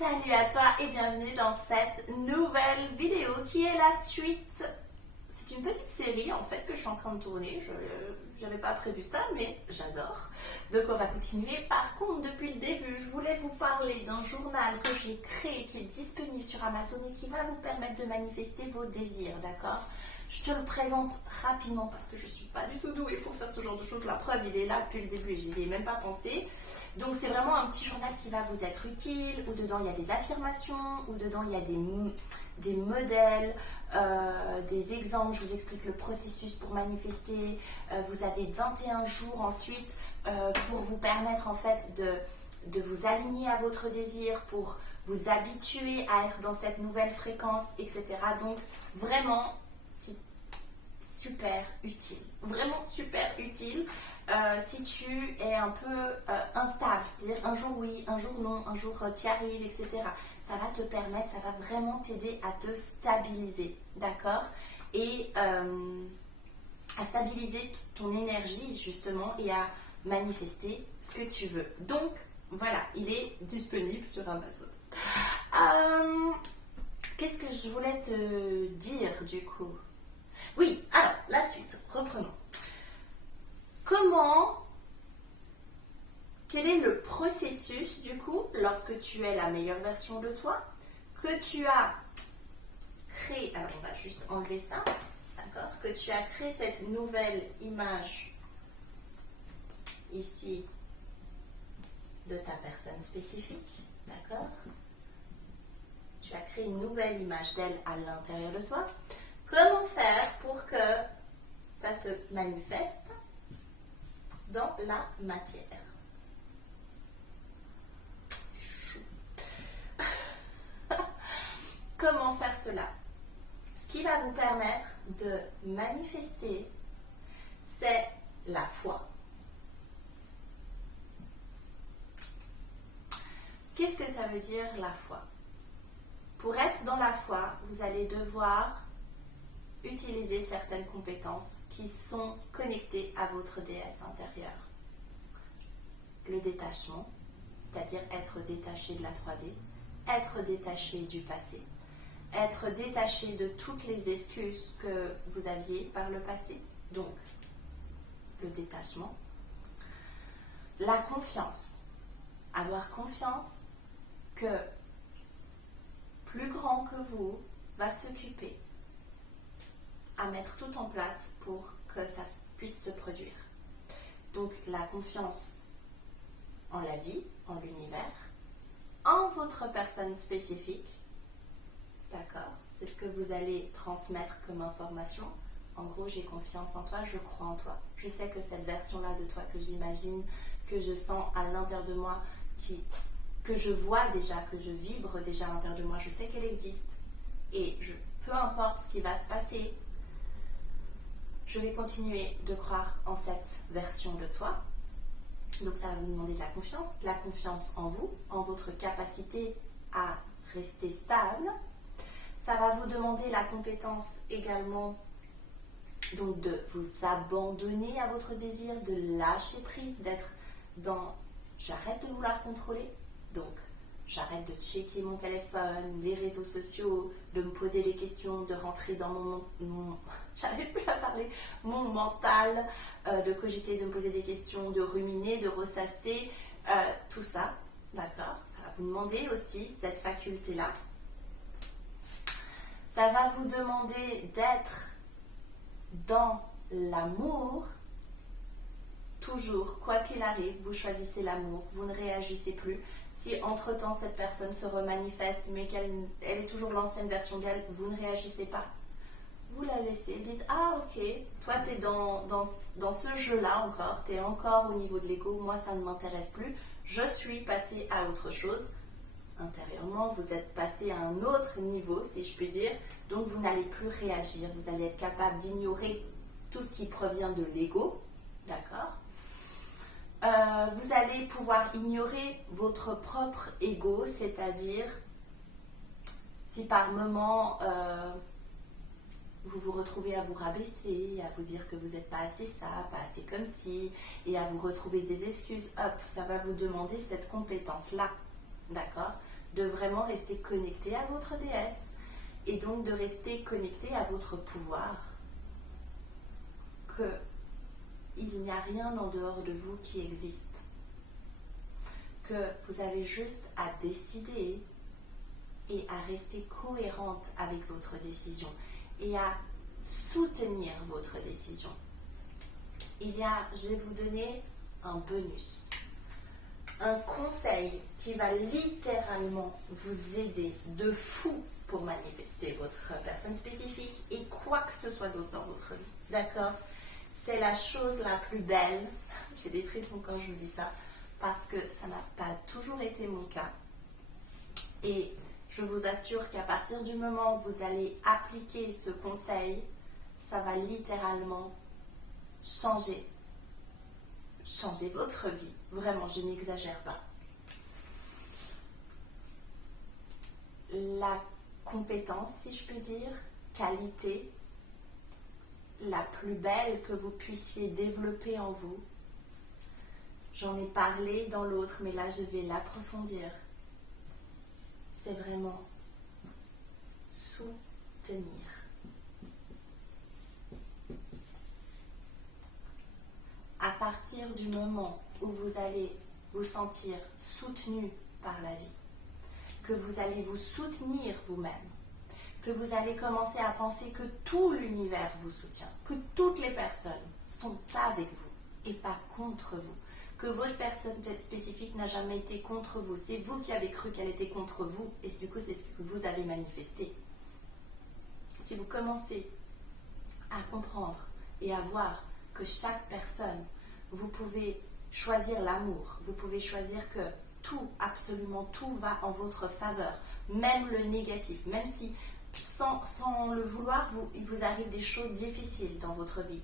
Salut à toi et bienvenue dans cette nouvelle vidéo qui est la suite. C'est une petite série en fait que je suis en train de tourner. Je n'avais pas prévu ça mais j'adore. Donc on va continuer. Par contre depuis le début je voulais vous parler d'un journal que j'ai créé qui est disponible sur Amazon et qui va vous permettre de manifester vos désirs, d'accord? Je te le présente rapidement parce que je ne suis pas du tout douée pour faire ce genre de choses. La preuve, il est là depuis le début et je n'y ai même pas pensé. Donc c'est vraiment un petit journal qui va vous être utile, où dedans il y a des affirmations, où dedans il y a des modèles, des exemples. Je vous explique le processus pour manifester. Vous avez 21 jours ensuite pour vous permettre en fait de vous aligner à votre désir, pour vous habituer à être dans cette nouvelle fréquence, etc. Donc vraiment, c'est super utile, vraiment super utile si tu es un peu instable, c'est-à-dire un jour oui, un jour non, un jour tu y arrives, etc. Ça va te permettre, ça va vraiment t'aider à te stabiliser, d'accord? Et à stabiliser ton énergie justement et à manifester ce que tu veux. Donc voilà, il est disponible sur Amazon. Qu'est-ce que je voulais te dire du coup? Oui, alors, la suite, reprenons. Quel est le processus du coup, lorsque tu es la meilleure version de toi, que tu as créé, alors on va juste enlever ça, d'accord, que tu as créé cette nouvelle image ici de ta personne spécifique, d'accord? Tu as créé une nouvelle image d'elle à l'intérieur de toi. Comment faire pour que ça se manifeste dans la matière? Comment faire cela? Ce qui va vous permettre de manifester, c'est la foi. Qu'est-ce que ça veut dire la foi? Pour être dans la foi, vous allez devoir utiliser certaines compétences qui sont connectées à votre déesse intérieure. Le détachement, c'est-à-dire être détaché de la 3D, être détaché du passé, être détaché de toutes les excuses que vous aviez par le passé, donc le détachement. La confiance, avoir confiance que plus grand que vous va s'occuper à mettre tout en place pour que ça puisse se produire. Donc la confiance en la vie, en l'univers, en votre personne spécifique, d'accord? C'est ce que vous allez transmettre comme information. En gros, j'ai confiance en toi, je crois en toi. Je sais que cette version-là de toi que j'imagine, que je sens à l'intérieur de moi, que je vois déjà, que je vibre déjà à l'intérieur de moi, je sais qu'elle existe. Et peu importe ce qui va se passer, je vais continuer de croire en cette version de toi. Donc ça va vous demander de la confiance en vous, en votre capacité à rester stable. Ça va vous demander la compétence également donc de vous abandonner à votre désir, de lâcher prise, d'être dans j'arrête de vouloir contrôler, donc j'arrête de checker mon téléphone, les réseaux sociaux, de me poser des questions, de rentrer dans mon j'arrive plus à parler, mon mental, de cogiter, de me poser des questions, de ruminer, de ressasser, tout ça, d'accord? Ça va vous demander aussi cette faculté-là. Ça va vous demander d'être dans l'amour, toujours, quoi qu'il arrive, vous choisissez l'amour, vous ne réagissez plus. Si entre-temps cette personne se remanifeste, mais qu'elle est toujours l'ancienne version d'elle, vous ne réagissez pas. Vous la laissez, dites, ah ok, toi tu es dans ce jeu-là encore, tu es encore au niveau de l'ego, moi ça ne m'intéresse plus, je suis passée à autre chose. Intérieurement, vous êtes passé à un autre niveau, si je puis dire, donc vous n'allez plus réagir, vous allez être capable d'ignorer tout ce qui provient de l'ego, d'accord? Vous allez pouvoir ignorer votre propre ego, c'est-à-dire si par moment vous vous retrouvez à vous rabaisser, à vous dire que vous n'êtes pas assez ça, pas assez comme ci, et à vous retrouver des excuses, hop, ça va vous demander cette compétence-là, d'accord? de vraiment rester connecté à votre déesse et donc de rester connecté à votre pouvoir. Il n'y a rien en dehors de vous qui existe. Que vous avez juste à décider et à rester cohérente avec votre décision et à soutenir votre décision. Je vais vous donner un bonus, un conseil qui va littéralement vous aider de fou pour manifester votre personne spécifique et quoi que ce soit d'autre dans votre vie. D'accord? C'est la chose la plus belle. J'ai des frissons quand je vous dis ça parce que ça n'a pas toujours été mon cas. Et je vous assure qu'à partir du moment où vous allez appliquer ce conseil, ça va littéralement changer votre vie. Vraiment, je n'exagère pas. La compétence, si je peux dire, qualité, la plus belle que vous puissiez développer en vous. J'en ai parlé dans l'autre, mais là je vais l'approfondir. C'est vraiment soutenir. À partir du moment où vous allez vous sentir soutenu par la vie, que vous allez vous soutenir vous-même, que vous allez commencer à penser que tout l'univers vous soutient, que toutes les personnes sont avec vous et pas contre vous, que votre personne spécifique n'a jamais été contre vous, c'est vous qui avez cru qu'elle était contre vous et du coup c'est ce que vous avez manifesté. Si vous commencez à comprendre et à voir que chaque personne, vous pouvez choisir l'amour, vous pouvez choisir que tout, absolument tout va en votre faveur, même le négatif, même si sans le vouloir, il vous arrive des choses difficiles dans votre vie.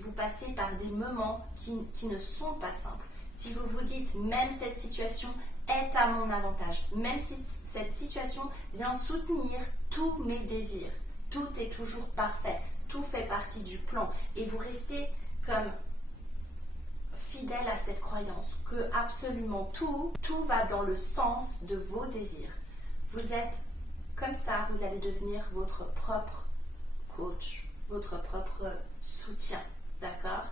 Vous passez par des moments qui ne sont pas simples. Si vous vous dites, même cette situation est à mon avantage, même si cette situation vient soutenir tous mes désirs, tout est toujours parfait, tout fait partie du plan, et vous restez comme fidèle à cette croyance que absolument tout va dans le sens de vos désirs. Vous êtes comme ça, vous allez devenir votre propre coach, votre propre soutien, d'accord?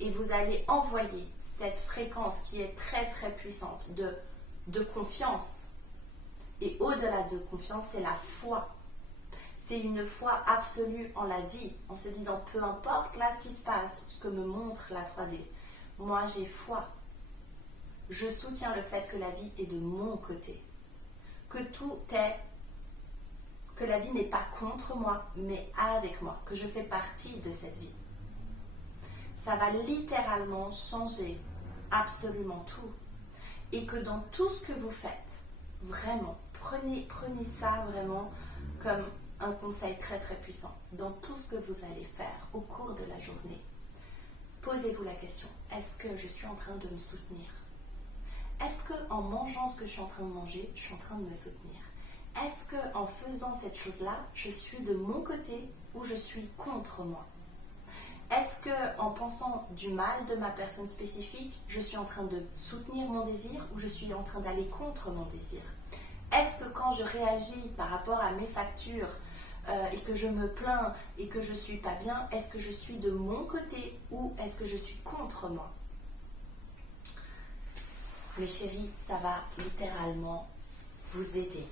Et vous allez envoyer cette fréquence qui est très très puissante de confiance. Et au-delà de confiance, c'est la foi. C'est une foi absolue en la vie, en se disant peu importe là ce qui se passe, ce que me montre la 3D, moi j'ai foi. Je soutiens le fait que la vie est de mon côté, que que la vie n'est pas contre moi, mais avec moi, que je fais partie de cette vie. Ça va littéralement changer absolument tout. Et que dans tout ce que vous faites, vraiment, prenez ça vraiment comme un conseil très très puissant. Dans tout ce que vous allez faire au cours de la journée, posez-vous la question, est-ce que je suis en train de me soutenir? Est-ce qu'en mangeant ce que je suis en train de manger, je suis en train de me soutenir? Est-ce qu'en faisant cette chose-là, je suis de mon côté ou je suis contre moi? Est-ce qu'en pensant du mal de ma personne spécifique, je suis en train de soutenir mon désir ou je suis en train d'aller contre mon désir? Est-ce que quand je réagis par rapport à mes factures et que je me plains et que je ne suis pas bien, est-ce que je suis de mon côté ou est-ce que je suis contre moi? Mes chéris, ça va littéralement vous aider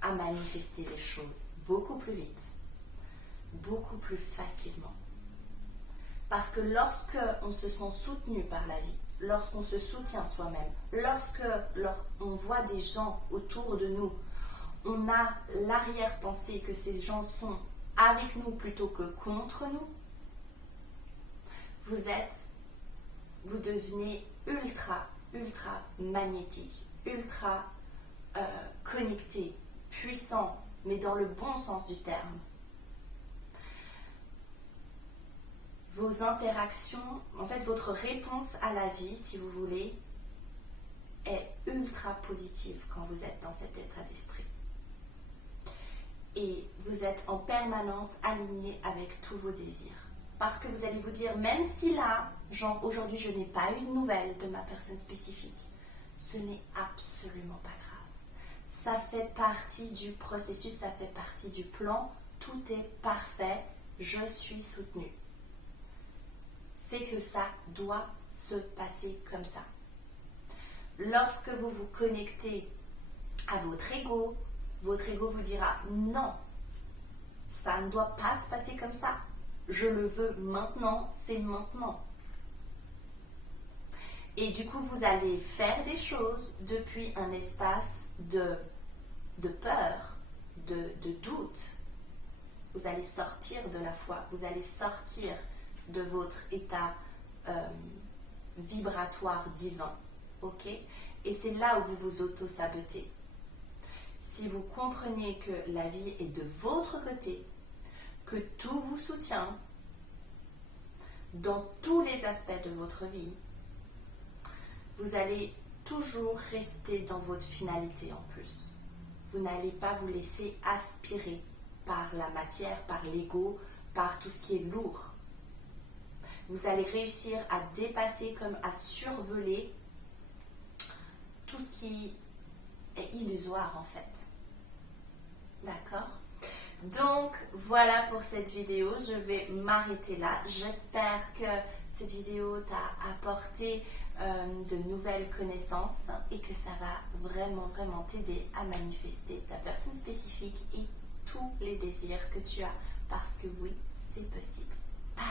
à manifester les choses beaucoup plus vite, beaucoup plus facilement. Parce que lorsque on se sent soutenu par la vie, lorsqu'on se soutient soi-même, lorsqu'on voit des gens autour de nous, on a l'arrière-pensée que ces gens sont avec nous plutôt que contre nous, vous devenez ultra magnétique, ultra connecté, puissant, mais dans le bon sens du terme. Vos interactions, en fait votre réponse à la vie, si vous voulez, est ultra positive quand vous êtes dans cet état d'esprit. Et vous êtes en permanence aligné avec tous vos désirs. Parce que vous allez vous dire, même si là, genre aujourd'hui je n'ai pas eu de nouvelles de ma personne spécifique, ce n'est absolument pas grave. Ça fait partie du processus, ça fait partie du plan. Tout est parfait, je suis soutenue. C'est que ça doit se passer comme ça. Lorsque vous vous connectez à votre ego vous dira non, ça ne doit pas se passer comme ça. Je le veux maintenant, c'est maintenant. Et du coup, vous allez faire des choses depuis un espace de peur, de doute. Vous allez sortir de la foi, vous allez sortir de votre état vibratoire divin. Ok? Et c'est là où vous vous auto-sabotez. Si vous comprenez que la vie est de votre côté, que tout vous soutient dans tous les aspects de votre vie, vous allez toujours rester dans votre finalité en plus. Vous n'allez pas vous laisser aspirer par la matière, par l'ego, par tout ce qui est lourd. Vous allez réussir à dépasser, comme à survoler tout ce qui est illusoire en fait. D'accord? Donc voilà pour cette vidéo, je vais m'arrêter là. J'espère que cette vidéo t'a apporté de nouvelles connaissances et que ça va vraiment t'aider à manifester ta personne spécifique et tous les désirs que tu as, parce que oui, c'est possible. Bye!